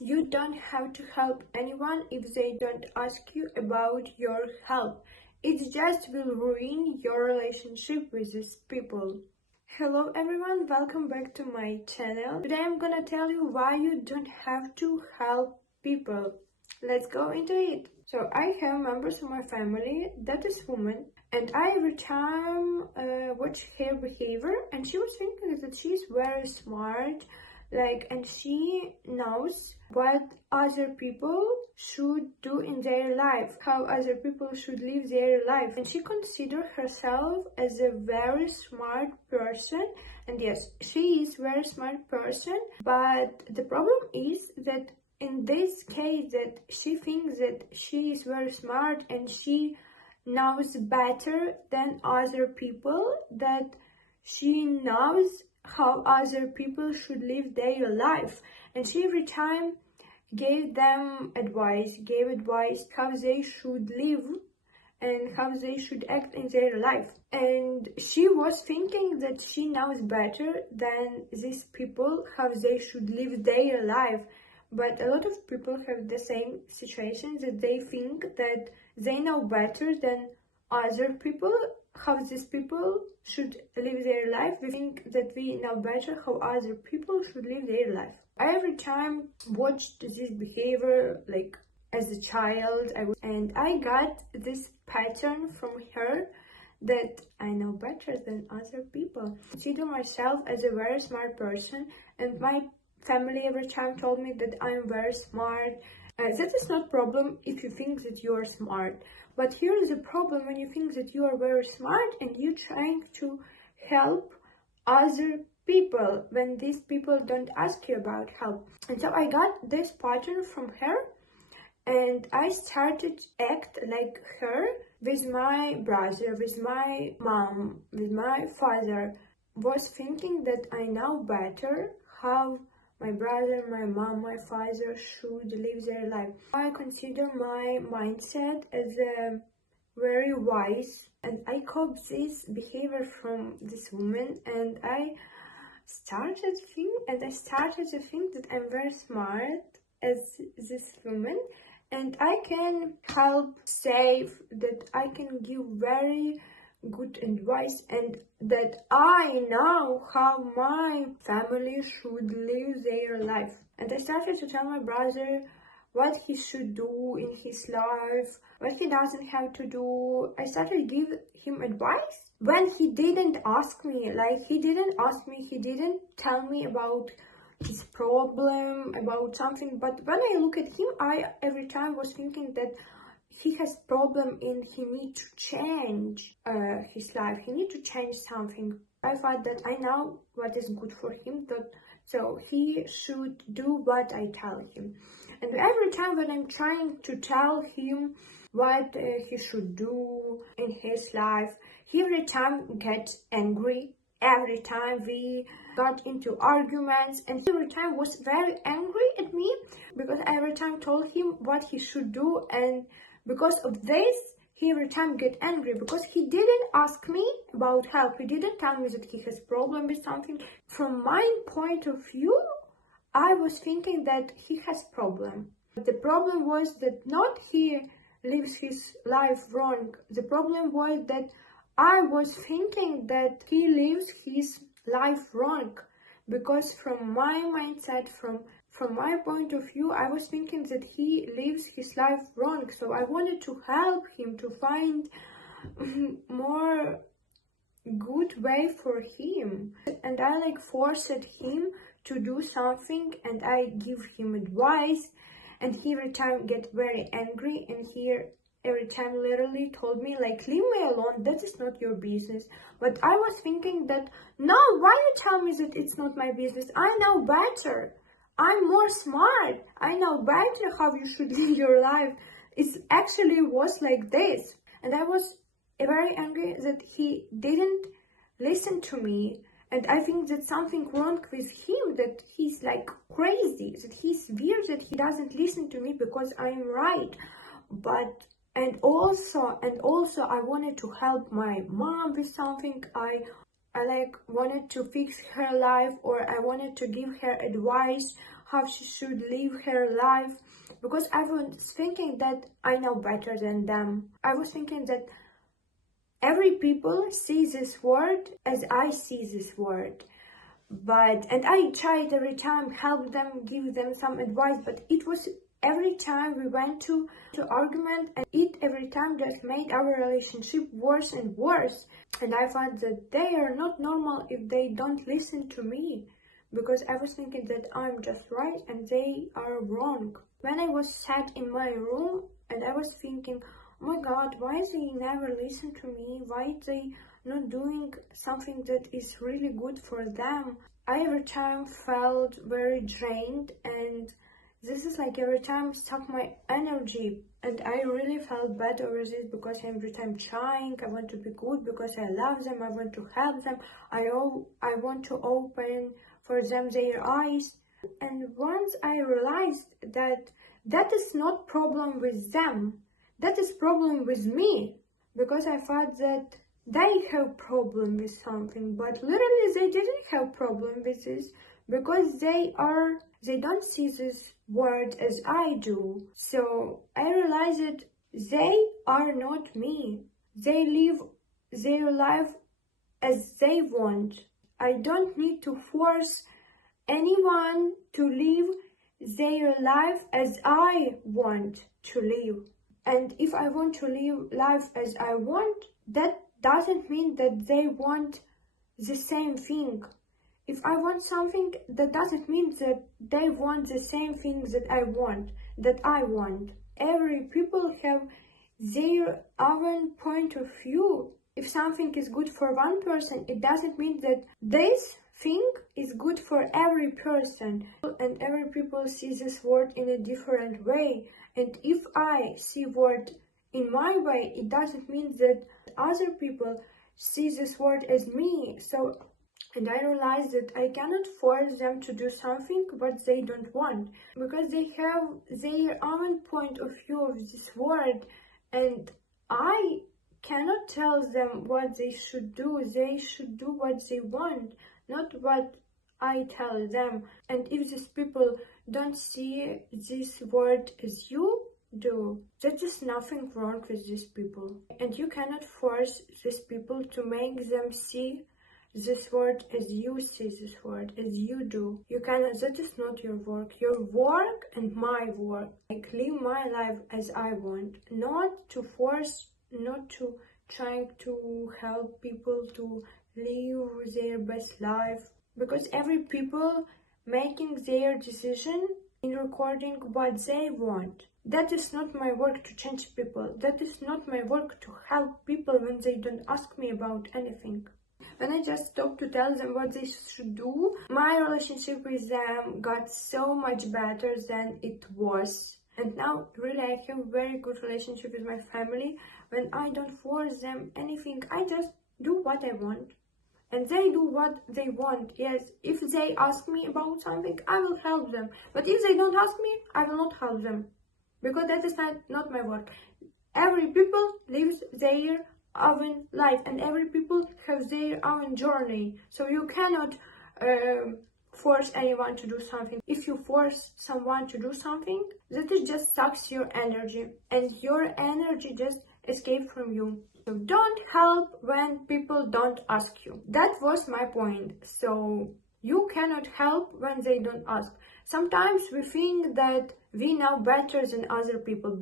You don't have to help anyone if they don't ask you about your help. It just will ruin your relationship with these people. Hello everyone, welcome back to my channel. Today I'm gonna tell you why you don't have to help people. Let's go into it. So I have members of my family that is woman, and I every time watch her behavior, and she was thinking that she's very smart, and she knows what other people should do in their life, how other people should live their life, and she considers herself as a very smart person. And yes, she is very smart person, but the problem is that in this case that she thinks that she is very smart and she knows better than other people, that she knows how other people should live their life, and she every time gave advice how they should live and how they should act in their life. And she was thinking that she knows better than these people how they should live their life. But a lot of people have the same situation, that they think that they know better than other people how these people should live their life. We think that we know better how other people should live their life. I every time watched this behavior as a child, and I got this pattern from her, that I know better than other people. I consider myself as a very smart person, and my family every time told me that I'm very smart. That is not problem if you think that you are smart. But here is the problem when you think that you are very smart and you're trying to help other people when these people don't ask you about help. And so I got this pattern from her, and I started to act like her with my brother, with my mom, with my father. Was thinking that I know better how my brother, my mom, my father should live their life. I consider my mindset as a very wise, and I copied this behavior from this woman, and I started to think that I'm very smart as this woman, and I can help save, that I can give very good advice, and that I know how my family should live their life. And I started to tell my brother what he should do in his life, what he doesn't have to do. I started to give him advice when he didn't ask me. He didn't tell me about his problem, about something. But when I look at him, I every time was thinking that he has problem and he need to change his life. He need to change something. I thought that I know what is good for him, so he should do what I tell him. And every time when I'm trying to tell him what he should do in his life, he every time gets angry. Every time we got into arguments, and he every time was very angry at me because I every time told him what he should do, and because of this, he every time get angry because he didn't ask me about help. He didn't tell me that he has problem with something. From my point of view, I was thinking that he has problem. But the problem was that not he lives his life wrong. The problem was that I was thinking that he lives his life wrong, because from my mindset, from my point of view, I was thinking that he lives his life wrong. So I wanted to help him to find more good way for him, and I forced him to do something, and I give him advice, and he every time get very angry, and he every time literally told me leave me alone, that is not your business. But I was thinking that, no, why you tell me that it's not my business? I know better. I'm more smart. I know better how you should live your life. It actually was like this. And I was very angry that he didn't listen to me. And I think that something wrong with him, that he's crazy, that he's weird, that he doesn't listen to me because I'm right. And also I wanted to help my mom with something. I wanted to fix her life, or I wanted to give her advice how she should live her life, because I was thinking that I know better than them. I was thinking that every people sees this world as I see this world. And I tried every time help them, give them some advice, but it was every time we went to argument, and it every time just made our relationship worse and worse. And I thought that they are not normal if they don't listen to me, because I was thinking that I'm just right and they are wrong. When I was sat in my room and I was thinking, oh my god, why they never listen to me? Why they not doing something that is really good for them? I every time felt very drained, and this is like every time suck my energy, and I really felt bad over this, because every time trying, I want to be good because I love them, I want to help them, I want to open for them their eyes. And once I realized that that is not problem with them, that is problem with me, because I thought that they have problem with something, but literally they didn't have problem with this, because they don't see this world as I do. So I realized that they are not me. They live their life as they want. I don't need to force anyone to live their life as I want to live. And if I want to live life as I want, that doesn't mean that they want the same thing. If I want something, that doesn't mean that they want the same thing that I want. Every people have their own point of view. If something is good for one person, it doesn't mean that this thing is good for every person. And every people see this world in a different way. And if I see world in my way, it doesn't mean that other people see this world as me. And I realized that I cannot force them to do something what they don't want, because they have their own point of view of this world, and I cannot tell them what they should do. They should do what they want, not what I tell them. And if these people don't see this world as you do, there is nothing wrong with these people. And you cannot force these people to make them see this world as you see this world, as you do. You cannot, that is not your work. Your work and my work. Like, live my life as I want, not to force, not to trying to help people to live their best life, because every people making their decision in recording what they want. That is not my work to change people. That is not my work to help people when they don't ask me about anything. When I just stopped to tell them what they should do, my relationship with them got so much better than it was. And now, really, I have a very good relationship with my family. When I don't force them anything, I just do what I want. And they do what they want. Yes, if they ask me about something, I will help them. But if they don't ask me, I will not help them. Because that is not my work. Every people lives their own life, and every people have their own journey. So you cannot force anyone to do something. If you force someone to do something, that is just sucks your energy, and your energy just escapes from you. So don't help when people don't ask you. That was my point. So you cannot help when they don't ask. Sometimes we think that we know better than other people,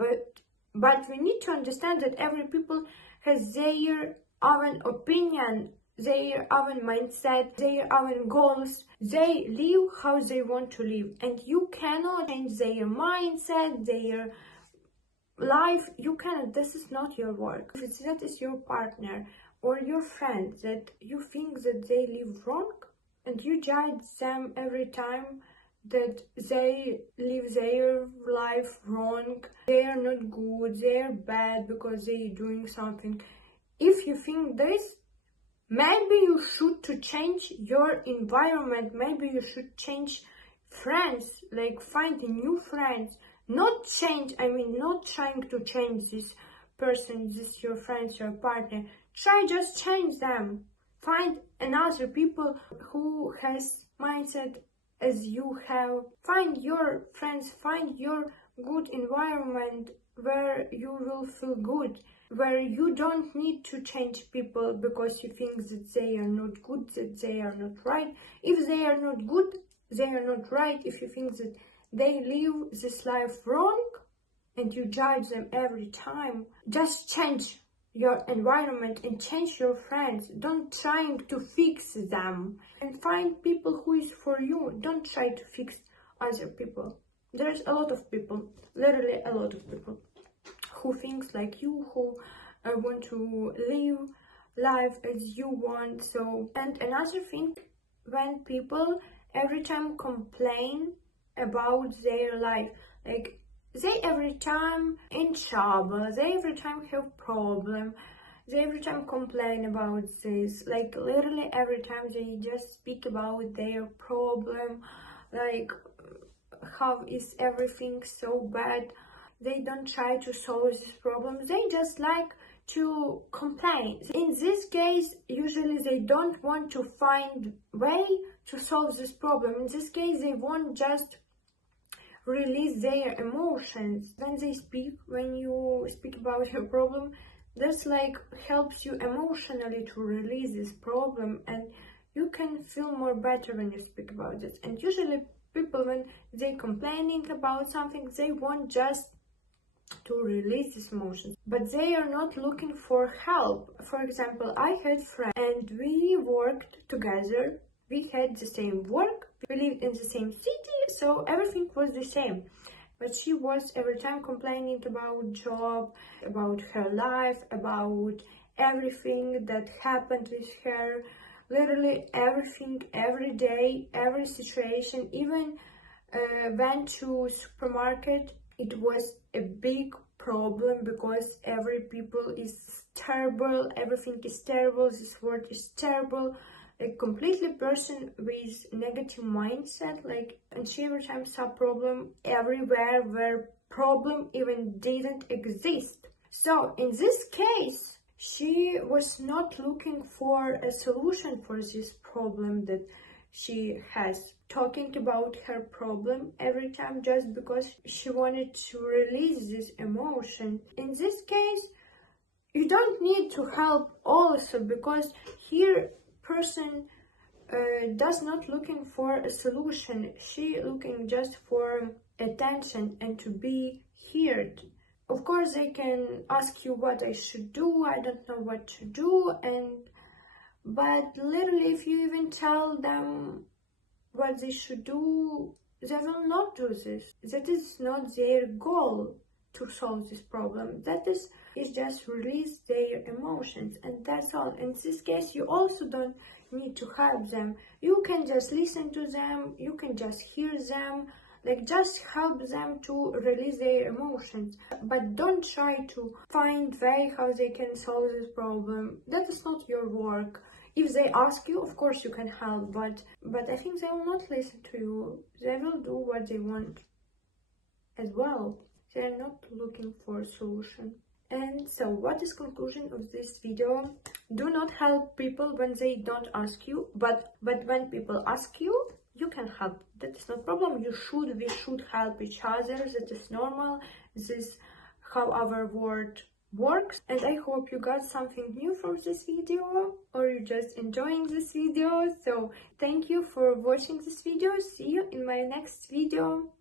but we need to understand that every people has their own opinion, their own mindset, their own goals. They live how they want to live, and you cannot change their mindset, their life. You cannot. This is not your work. If that is your partner or your friend that you think that they live wrong, and you judge them every time that they live their life wrong, they are not good, they are bad because they are doing something. If you think this, maybe you should to change your environment, maybe you should change friends, like find new friends. Not change, I mean not trying to change this person, this your friends, your partner. Try just change them. Find another people who has mindset as you have. Find your friends, find your good environment where you will feel good, where you don't need to change people because you think that they are not good, that they are not right. If they are not good, they are not right. If you think that they live this life wrong and you judge them every time, just change your environment and change your friends. Don't try to fix them, and find people who is for you. Don't try to fix other people. There's a lot of people, literally a lot of people, who thinks like you, who want to live life as you want. So, and another thing, when people every time complain about their life, like they every time in trouble, they every time have problem, they every time complain about this, like literally every time they just speak about their problem, like how is everything so bad. They don't try to solve this problem, they just like to complain. In this case, usually they don't want to find way to solve this problem. In this case, they want just release their emotions. When you speak about your problem, that's like helps you emotionally to release this problem, and you can feel more better when you speak about it. And usually people, when they complaining about something, they want just to release these emotions, but they are not looking for help. For example, I had friends and we worked together, we had the same work, we lived in the same city, so everything was the same. But she was every time complaining about job, about her life, about everything that happened with her, literally everything, every day, every situation. Even went to supermarket, it was a big problem because every people is terrible, everything is terrible, this word is terrible, a completely person with negative mindset, like, and she every time saw problem everywhere where problem even didn't exist. So in this case, she was not looking for a solution for this problem that she has, talking about her problem every time just because she wanted to release this emotion. In this case, you don't need to help also, because here person does not looking for a solution, she looking just for attention and to be heard. Of course, they can ask you what I should do, I don't know what to do, but literally if you even tell them what they should do, they will not do this. That is not their goal to solve this problem. That is just release their emotions, and that's all. In this case, you also don't need to help them. You can just listen to them, you can just hear them, like just help them to release their emotions. But don't try to find way how they can solve this problem. That is not your work. If they ask you, of course you can help, but I think they will not listen to you. They will do what they want as well. They are not looking for a solution. And so, what is conclusion of this video? Do not help people when they don't ask you, but when people ask you, you can help. That is no problem. We should help each other. That is normal. This is how our world works. And I hope you got something new from this video, or you're just enjoying this video. So thank you for watching this video. See you in my next video.